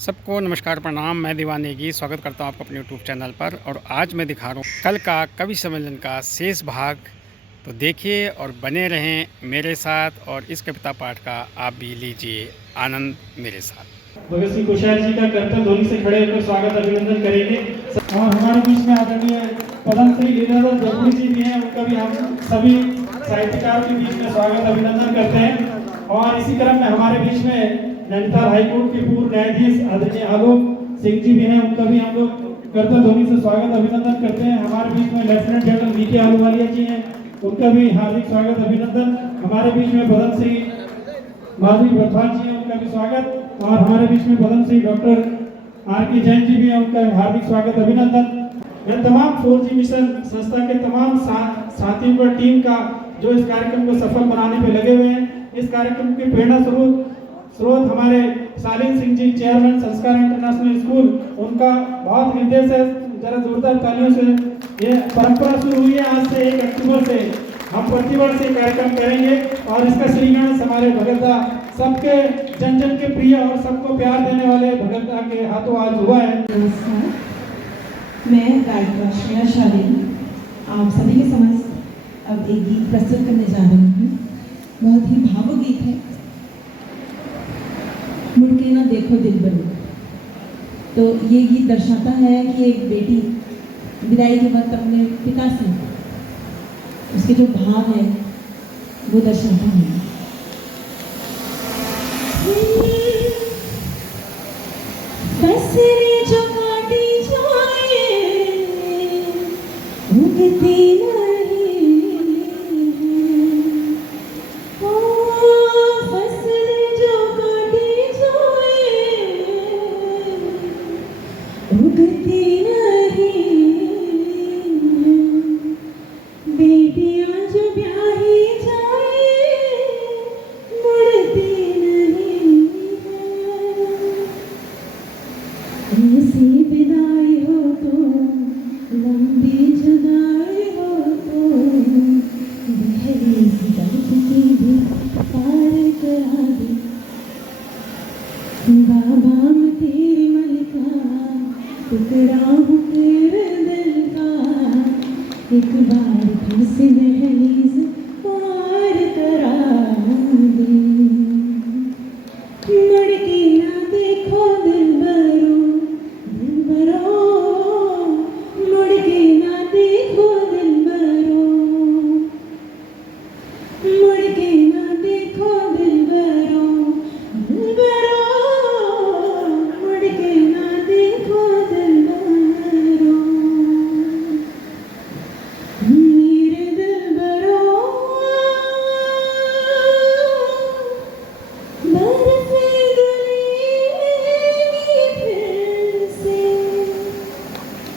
सबको नमस्कार प्रणाम। मैं दीवानेगी स्वागत करता हूँ आपको अपने यूट्यूब चैनल पर। और आज मैं दिखा रहा हूँ कल का कवि सम्मेलन का शेष भाग। तो देखिए और बने रहें मेरे साथ, और इस कविता पाठ का आप भी लीजिए आनंद मेरे साथ। भगत सिंह कोश्यारी जी का करतल ध्वनि से खड़े होकर स्वागत अभिनंदन करेंगे। और हमारे बीच में आदरणीय पद्मश्री लीलाधर जयपुरी जी भी हैं, उनका भी हम सभी साहित्यकारों के बीच में स्वागत अभिनंदन करते हैं। और इसी क्रम में हमारे बीच में नैनीताल हाईकोर्ट के पूर्व न्यायाधीश आदरणीय आलोक सिंह जी भी हैं, उनका भी हम लोग करतल ध्वनि से स्वागत अभिनंदन करते हैं। हमारे बीच में लेफ्टिनेंट जनरल वी के आहलूवालिया जी हैं, उनका भी हार्दिक स्वागत अभिनंदन। हमारे बीच में पद्मश्री माधुरी बरफान जी हैं, उनका भी स्वागत। और हमारे बीच में पद्मश्री डॉक्टर आर के जैन जी भी हैं, उनका हार्दिक स्वागत अभिनंदन। मैं तमाम 4G मिशन संस्था के तमाम साथियों का, टीम का, जो इस कार्यक्रम को सफल बनाने पे लगे हुए हैं। इस कार्यक्रम के प्रेरणा स्रोत हमारे शालीन सिंह जी, चेयरमैन संस्कार इंटरनेशनल स्कूल, उनका बहुत हृदय से जरा जोरदार तालियों से ये परंपरा शुरू हुई है। आज से 1 अक्टूबर से हम प्रतिवर्ष ये कार्यक्रम करेंगे और इसका श्रीगणेश हमारे भगतदा सबके जन जन के प्रिय और सबको प्यार देने वाले भगतदा के हाथों आज हुआ है। नमस्कार, मैं गायिका श्रेया शालीन आप सभी के समक्ष अब एक गीत प्रस्तुत करने जा रही हूँ। बहुत ही भावुक गीत है, मुड़ के ना देखो दिलबरू। तो ये गीत दर्शाता है कि एक बेटी विदाई के वक्त अपने पिता से उसके जो भाव है वो दर्शाता है। फसले जो काटी जाए उगती नहीं, ओ फसले जो काटी जाए उगती नहीं, बेटियां जो ब्याही जाए मुड़ती नहीं। ऐसी विदाई हो तो, लंबी जुदाई हो तो, दहलीज दर्द की भी पार करा दे। बाबा मैं तेरी मलिका, टुकड़ा हूँ तेरे दिल का, एक बार फिर से दहलीज पार करा दे। मुड़ के ना देखो दिलबरो, दिलबरो, मुड़ के ना देखो दिलबरो, मुड़ के ना देखो दिलबरो, दिलबरो, मुड़ के ना देखो दिलबरो, मेरे दिलबरो।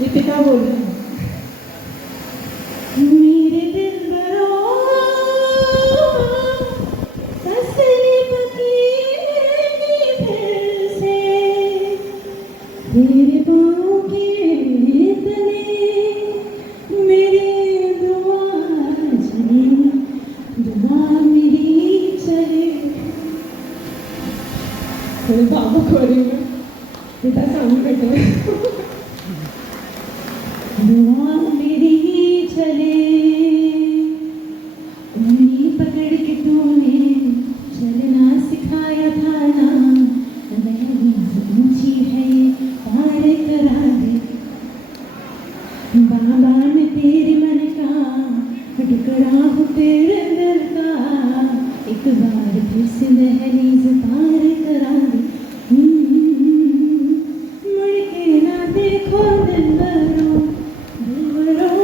ये पिता बोल रहे हैं, मेरे दिलबरो ससरी पकीनी फिर से, तेरे पाँव के तले मेरी दुआ चले, दुआ मेरी चले। थोड़े भावुक हो रही है, पिता सामने बैठे हैं। दुआ मेरी चले, उंगली पकड़ के तूने चलना सिखाया था ना, दहलीज ऊंची है पार करा दे। बाबा मैं तेरे मन का, टुकड़ा हूँ तेरे दिल का, एक बार फिर से दहलीज पार करा दे। मुड़ के ना देखो दिलबरो, दिलबरो,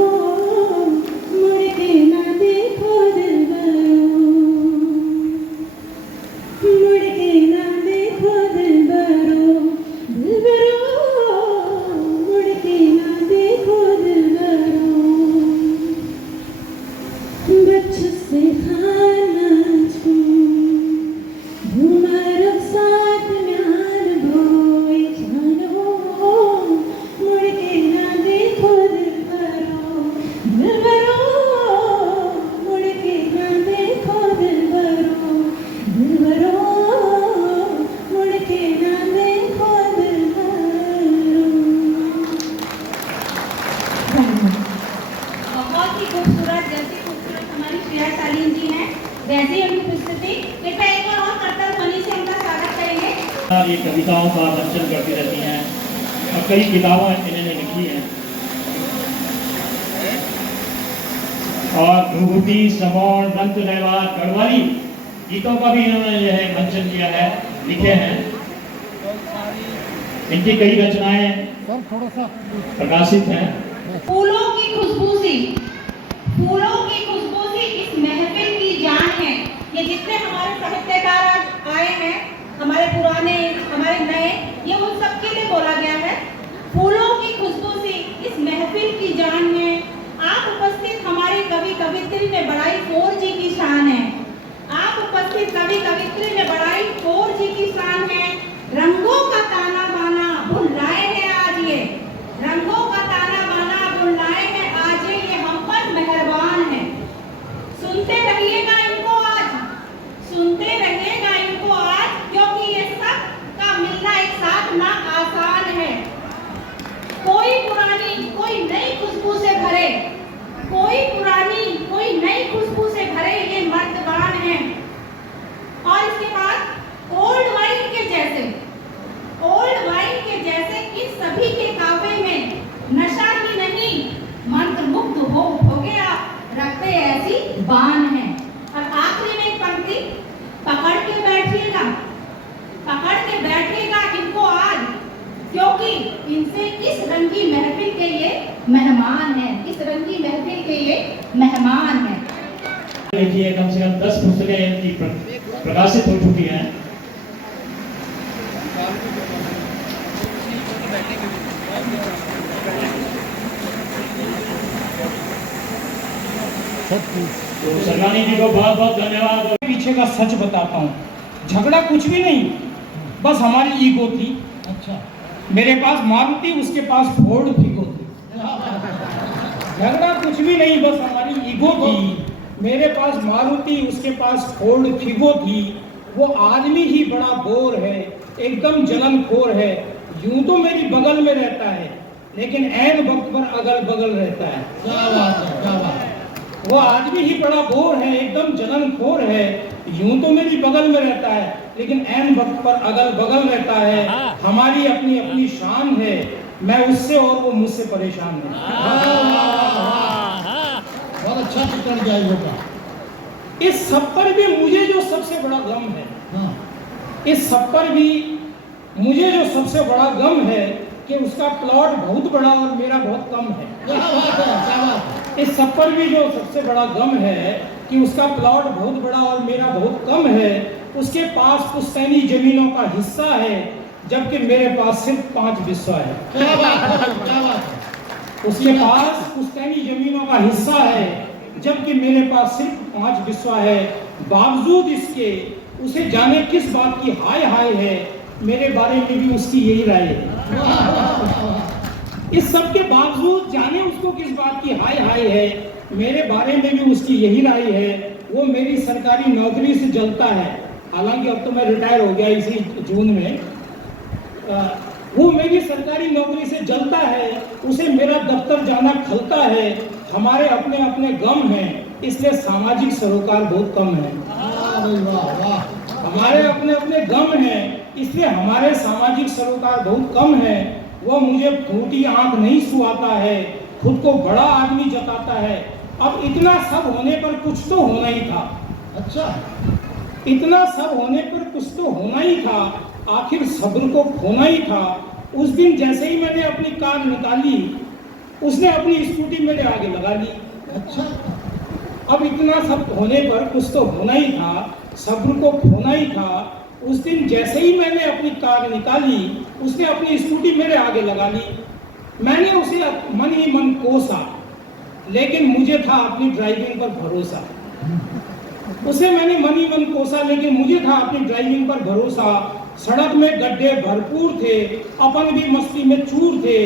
लगातार ये कविताओं का मंचन करती रहती हैं और कई किताबें इन्होंने लिखी हैं और भूभूति, समौन, दंत व्यवहार, गढ़वाली गीतों का भी इन्होंने जो है मंचन किया है, लिखे हैं। इनकी कई रचनाएं प्रकाशित हैं। फूलों की खुशबू सी, फूलों की खुशबू सी इस महफिल की जान है। ये जितने हमारे साहित्यकार आज आए हैं, हमारे पुराने, हमारे नए, ये उन सबके लिए बोला गया है। फूलों की खुशबू सी इस महफिल की जान है। आप उपस्थित हमारे कवि कवित्री ने बढ़ाई 4G की शान है। आप उपस्थित कवि कवित्री ने बढ़ाई 4G की शान है। रंगों का ताना बाना भूल लाए हैं आज ये, रंगों का ताना बाना भूल लाए हैं आज ये हम पर मेहरबान है। सुनते रहिएगा इनको आज, सुनते रहिएगा इनको आज, क्योंकि ये सब का मिलना एक साथ ना आसान है। कोई पुरानी कोई नई खुशबू से भरे, कोई पुरानी कोई नई खुशबू से भरे ये मर्दबान है। और इसके बाद ओल्ड वाइन के जैसे, ओल्ड वाइन के जैसे इन सभी के काव्य में नशा ही नहीं मंत्रमुग्ध हो उठोगे आप, रखते ऐसी बान है। और आखिरी में एक पंक्ति, पकड़ के बैठिएगा, पकड़ के बैठिएगा इनको आज, क्योंकि इनसे इस रंगी महफिल के ये मेहमान हैं, इस रंगी महफिल के ये मेहमान हैं। देखिए कम से कम 10 पुस्तकें इनकी प्रकाशित हो चुकी हैं। तो सरगानी जी को बहुत बहुत धन्यवाद। पीछे का सच बताता हूँ, झगड़ा कुछ भी नहीं, बस हमारी ईगो थी। अच्छा, मेरे पास मारुति, उसके पास फोर्ड फिगो थी। झगड़ा कुछ भी नहीं, बस हमारी ईगो थी। मेरे पास मारुति, उसके पास फोर्ड फिगो थी। वो आदमी ही बड़ा बोर है, एकदम जलनखोर है। यूं तो मेरी बगल में रहता है, लेकिन ऐन वक्त पर अगल बगल रहता है। क्या बात है, क्या बात है। वो आदमी ही बड़ा बोर है, एकदम जलनखोर है। यूं तो मेरी बगल में रहता है, लेकिन ऐन वक्त पर अगल बगल रहता है। हमारी अपनी अपनी शान है, मैं उससे और वो मुझसे परेशान है। बहुत अच्छा चित्रण किया होगा। इस सब पर भी मुझे जो सबसे बड़ा गम है, इस सब पर भी मुझे जो सबसे बड़ा गम है कि उसका प्लॉट बहुत बड़ा और मेरा बहुत कम है। इस सब पर भी जो सबसे बड़ा गम है कि उसका प्लॉट बहुत बड़ा और मेरा बहुत कम है। उसके पास पुश्तैनी जमीनों का हिस्सा है, जबकि मेरे पास सिर्फ 5 बिस्वा है। उसके पास पुश्तैनी जमीनों का हिस्सा है, जबकि मेरे पास सिर्फ 5 बिस्वा है। बावजूद इसके उसे जाने किस बात की हाय हाय है, मेरे बारे में भी उसकी यही राय है। इस सब के बावजूद जाने उसको किस बात की हाय हाय है, मेरे बारे में भी उसकी यही राय है। वो मेरी सरकारी नौकरी से जलता है, हालांकि अब तो मैं रिटायर हो गया इसी जून में। वो मेरी सरकारी नौकरी से जलता है, उसे मेरा दफ्तर जाना खलता है। हमारे अपने अपने गम हैं, इसलिए सामाजिक सरोकार बहुत कम है। हमारे अपने अपने गम हैं, इसलिए हमारे सामाजिक सरोकार बहुत कम है। वो मुझे फूटी आंख नहीं सुहाता है, खुद को बड़ा आदमी जताता है। अब इतना सब होने पर कुछ तो होना ही था। अच्छा, इतना सब होने पर कुछ तो होना ही था, आखिर सब्र को खोना ही था। उस दिन जैसे ही मैंने अपनी कार निकाली, उसने अपनी स्कूटी मेरे आगे लगा ली। अच्छा, अब इतना सब होने पर कुछ तो होना ही था, सब्र को खोना ही था। उस दिन जैसे ही मैंने अपनी कार निकाली, उसने अपनी स्कूटी मेरे आगे लगा ली। मैंने उसे मन ही मन कोसा, लेकिन मुझे था अपनी ड्राइविंग पर भरोसा। उसे मैंने मन ही मन कोसा, लेकिन मुझे था अपनी ड्राइविंग पर भरोसा। सड़क में गड्ढे भरपूर थे, अपन भी मस्ती में चूर थे।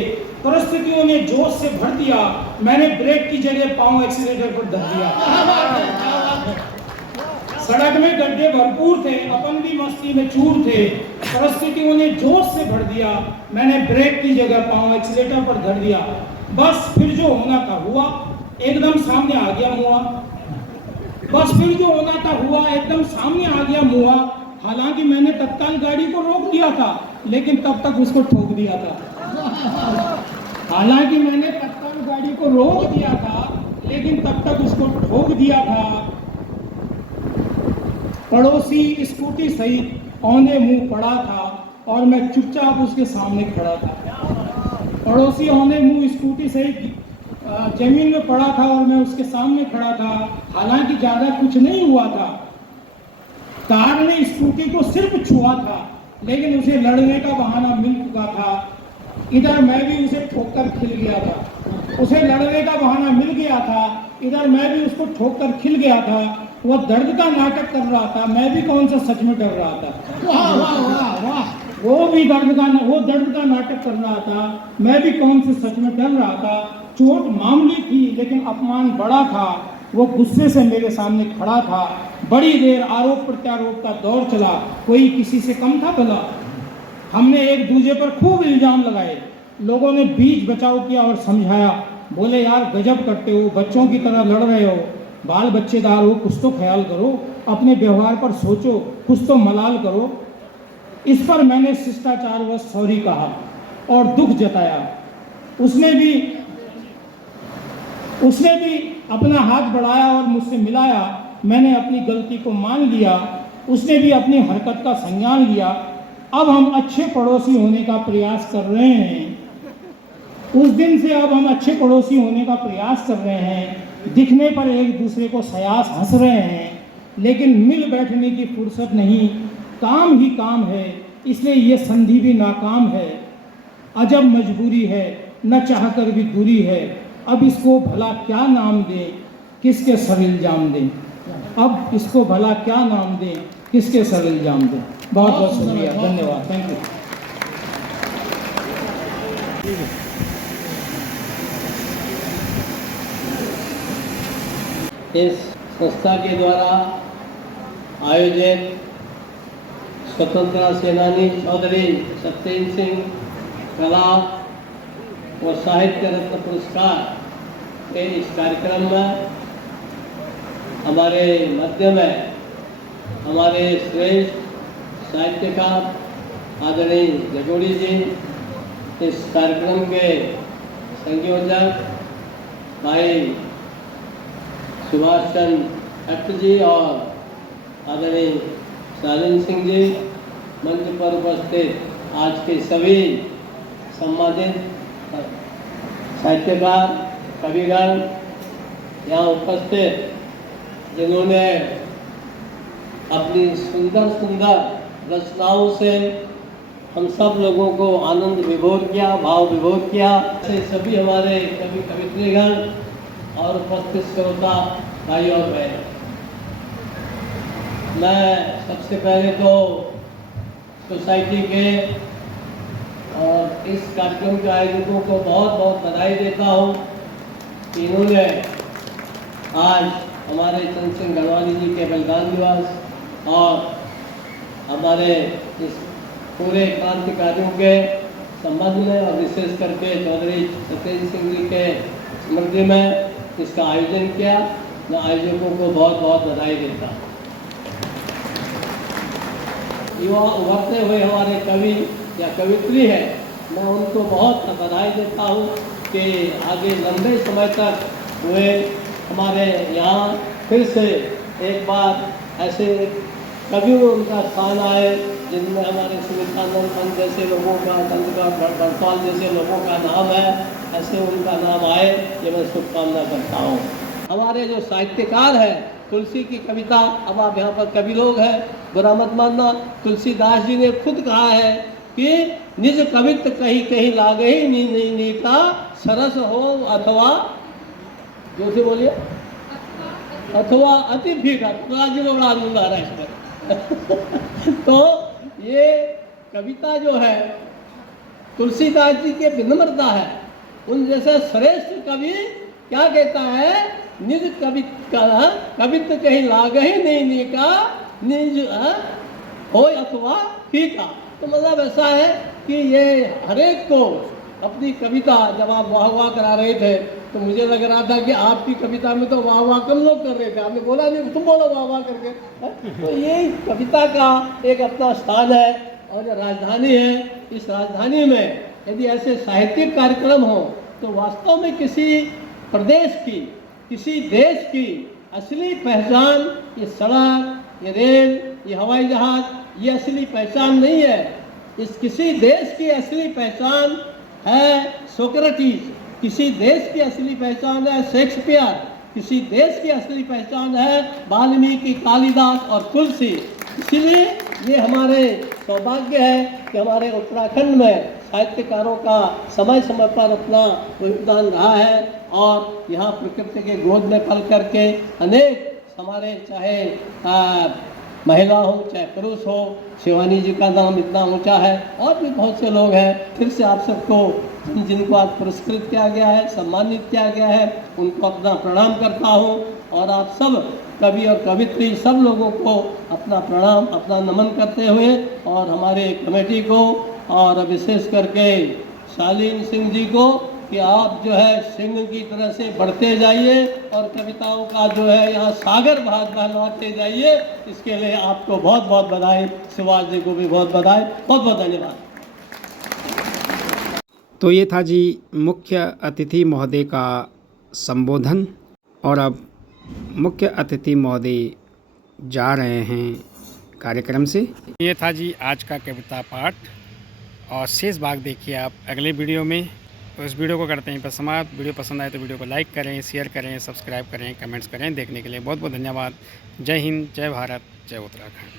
परिस्थितियों ने जोश से भर दिया, मैंने ब्रेक की जगह पांव एक्सीलेटर पर धर दिया। सड़क में गड्ढे भरपूर थे, अपन भी मस्ती में चूर थे। परिस्थितियों ने जोश से भर दिया, मैंने ब्रेक की जगह पांव एक्सीलेटर पर धर दिया। बस फिर जो होना था हुआ, एकदम सामने आ गया मुआ। बस फिर जो होना था हुआ, एकदम सामने आ गया मुआ। हालांकि मैंने तत्काल गाड़ी को रोक दिया था, लेकिन तब तक उसको ठोक दिया था। हालांकि मैंने तत्काल गाड़ी को रोक दिया था, लेकिन तब तक उसको ठोक दिया था। पड़ोसी स्कूटी सहित औंधे मुंह पड़ा था और मैं चुपचाप उसके सामने खड़ा था। पड़ोसी औंधे मुंह स्कूटी सहित जमीन में पड़ा था और मैं उसके सामने खड़ा था। हालांकि ज्यादा कुछ नहीं हुआ था, कार ने स्कूटी को सिर्फ छुआ था, लेकिन उसे लड़ने का बहाना मिल चुका था। इधर मैं भी उसे ठोककर खिल गया था। उसे लड़ने का बहाना मिल गया था, इधर मैं भी उसको ठोककर खिल गया था। वह दर्द का नाटक कर रहा था, मैं भी कौन सा सच में डर रहा था। वाह वाह वाह वाह, वो दर्द का नाटक कर रहा था, मैं भी कौन से सच में डर रहा था। चोट मामूली थी, लेकिन अपमान बड़ा था। वो गुस्से से मेरे सामने खड़ा था। बड़ी देर आरोप प्रत्यारोप का दौर चला, कोई किसी से कम था भला। हमने एक दूसरे पर खूब इल्जाम लगाए। लोगों ने बीच बचाव किया और समझाया। बोले यार गजब करते हो, बच्चों की तरह लड़ रहे हो, बाल बच्चेदार हो, कुछ तो ख्याल करो, अपने व्यवहार पर सोचो, कुछ तो मलाल करो। इस पर मैंने शिष्टाचार व सॉरी कहा और दुख जताया। उसने भी अपना हाथ बढ़ाया और मुझसे मिलाया। मैंने अपनी गलती को मान लिया, उसने भी अपनी हरकत का संज्ञान लिया। अब हम अच्छे पड़ोसी होने का प्रयास कर रहे हैं। उस दिन से अब हम अच्छे पड़ोसी होने का प्रयास कर रहे हैं। दिखने पर एक दूसरे को सयास हंस रहे हैं, लेकिन मिल बैठने की फुर्सत नहीं, काम ही काम है, इसलिए ये संधि भी नाकाम है। अजब मजबूरी है, न चाहकर भी दूरी है। अब इसको भला क्या नाम दें, किसके सर इल्जाम दें। अब इसको भला क्या नाम दें, किसके सर इल्जाम दें। बहुत बहुत शुक्रिया, धन्यवाद, थैंक यू। इस संस्था के द्वारा आयोजित स्वतंत्रता सेनानी चौधरी सत्येंद्र सिंह कला व साहित्य रत्न पुरस्कार के इस कार्यक्रम में हमारे मध्य में हमारे श्रेष्ठ साहित्यकार आदरणीय जगोड़ी जी, इस कार्यक्रम के संयोजक भाई सुभाष चंद्र भट्ट जी और आदरणीय शालीन सिंह जी, मंच पर उपस्थित आज के सभी सम्मानित साहित्यकार कविगण यहाँ उपस्थित, जिन्होंने अपनी सुंदर सुंदर रचनाओं से हम सब लोगों को आनंद विभोर किया, भाव विभोर किया। ऐसे सभी हमारे कवि कवित्रीगण और उपस्थित श्रोता भाई और बहन, मैं सबसे पहले तो सोसाइटी के और इस कार्यक्रम के आयोजकों को बहुत बहुत बधाई देता हूँ कि इन्होंने आज हमारे चंद्र सिंह गढ़वाली जी के बलिदान दिवस और हमारे इस पूरे क्रांतिकारियों के संबंध में और विशेष करके चौधरी सत्येंद्र सिंह जी के स्मृति में इसका आयोजन किया। मैं आयोजकों को बहुत बहुत बधाई देता हूँ। युवा उभरते हुए हमारे कवि या कवित्री है, मैं उनको बहुत बधाई देता हूँ कि आगे लंबे समय तक हुए हमारे यहाँ फिर से एक बार ऐसे कभी उनका स्थान आए जिनमें हमारे सुमित्रानंद पंत जैसे लोगों का, चंद्रकांत बड़पाल जैसे लोगों का नाम है, ऐसे उनका नाम आए, ये मैं शुभकामना करता हूँ। हमारे जो साहित्यकार हैं, तुलसी की कविता, अब आप यहाँ पर कवि लोग हैं, बुरा मत मानना, तुलसीदास जी ने खुद कहा है कि निज कवित्व कहीं कहीं लागे ही नहीं नीता, सरस हो अथवा जो से बोलिए अथवा अति फीका। जी को बड़ा दूंगा रहा है तो ये कविता जो है तुलसीदास जी के विनम्रता है। उन जैसे श्रेष्ठ कवि क्या कहता है, निज कवित्व कहीं लागे ही नहीं नीका, निज हो अथवा फीका। तो मतलब ऐसा है कि ये हरेक को अपनी कविता जब आप वाह वाह करा रहे थे तो मुझे लग रहा था कि आपकी कविता में तो वाह वाह कम लोग कर रहे थे, आपने बोला नहीं, तुम बोलो वाह वाह करके। तो ये कविता का एक अपना स्थान है। और जो राजधानी है, इस राजधानी में यदि ऐसे साहित्यिक कार्यक्रम हो तो वास्तव में किसी प्रदेश की, किसी देश की असली पहचान ये सड़क, ये रेल, ये हवाई जहाज, ये असली पहचान नहीं है। इस किसी देश की असली पहचान है सोक्रेटिस, किसी देश की असली पहचान है शेक्सपियर, किसी देश की असली पहचान है वाल्मीकि, कालिदास और तुलसी। इसीलिए ये हमारे सौभाग्य है कि हमारे उत्तराखंड में साहित्यकारों का समय समय पर अपना योगदान रहा है और यहाँ प्रकृति के गोद में पल करके अनेक हमारे चाहे महिला हो चाहे पुरुष हो, शिवानी जी का नाम इतना ऊंचा है और भी बहुत से लोग हैं। फिर से आप सबको जिनको आज पुरस्कृत किया गया है, सम्मानित किया गया है, उनको अपना प्रणाम करता हूँ और आप सब कवि और कवित्री सब लोगों को अपना प्रणाम, अपना नमन करते हुए और हमारे कमेटी को और विशेष करके शालीन सिंह जी को कि आप जो है सिंह की तरह से बढ़ते जाइए और कविताओं का जो है यहाँ सागर बहाते जाइए। इसके लिए आपको बहुत बहुत बधाई, शिवाज जी को भी बहुत बधाई, बहुत बहुत धन्यवाद। तो ये था जी मुख्य अतिथि महोदय का संबोधन। और अब मुख्य अतिथि महोदय जा रहे हैं कार्यक्रम से। ये था जी आज का कविता पाठ और शेष भाग देखिए आप अगले वीडियो में। तो इस वीडियो को करते हैं पर समाप्त। वीडियो पसंद आए तो वीडियो को लाइक करें, शेयर करें, सब्सक्राइब करें, कमेंट्स करें। देखने के लिए बहुत बहुत धन्यवाद। जय हिंद, जय भारत, जय उत्तराखंड।